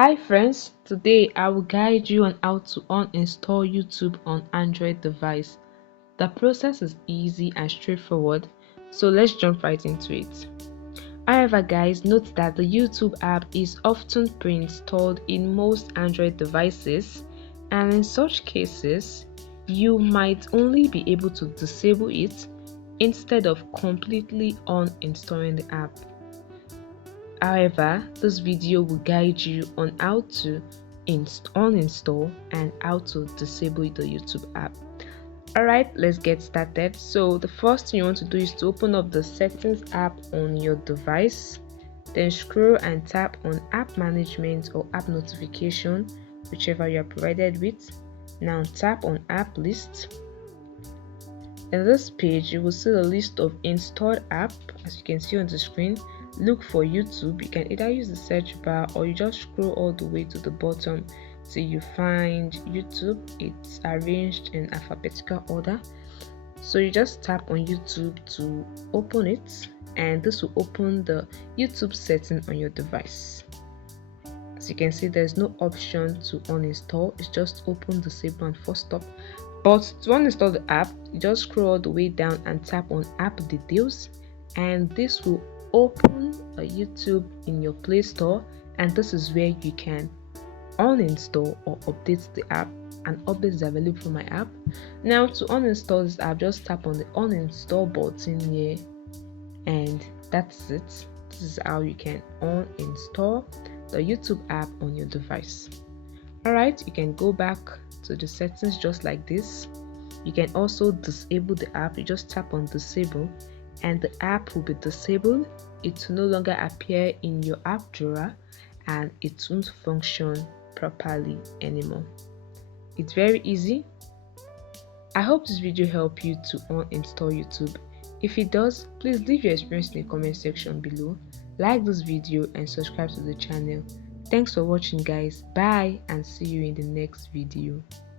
Hi friends, today I will guide you on how to uninstall YouTube on Android device. The process is easy and straightforward, so let's jump right into it. However guys, note that the YouTube app is often pre-installed in most Android devices, and in such cases, you might only be able to disable it instead of completely uninstalling the app. However, this video will guide you on how to uninstall and how to disable the YouTube app. Alright, let's get started. So the first thing you want to do is to open up the settings app on your device, then scroll and tap on app management or app notification, whichever you are provided with. Now tap on app list. In this page you will see the list of installed app. As you can see on the screen, look for YouTube. You can either use the search bar or you just scroll all the way to the bottom till you find YouTube. It's arranged in alphabetical order, so you just tap on YouTube to open it, and this will open the YouTube setting on your device. As you can see, there's no option to uninstall. It's just open, disable and force stop. But to uninstall the app, you just scroll all the way down and tap on app details, and this will open a YouTube in your Play Store, and this is where you can uninstall or update the app, and updates is available for my app. Now to uninstall this app, just tap on the uninstall button here, and that's it. This is how you can uninstall the YouTube app on your device. Alright, you can go back to the settings just like this. You can also disable the app. You just tap on disable and the app will be disabled. It will no longer appear in your app drawer and it won't function properly anymore. It's very easy. I hope this video helped you to uninstall YouTube. If it does, please leave your experience in the comment section below. Like this video and subscribe to the channel. Thanks for watching guys. Bye and see you in the next video.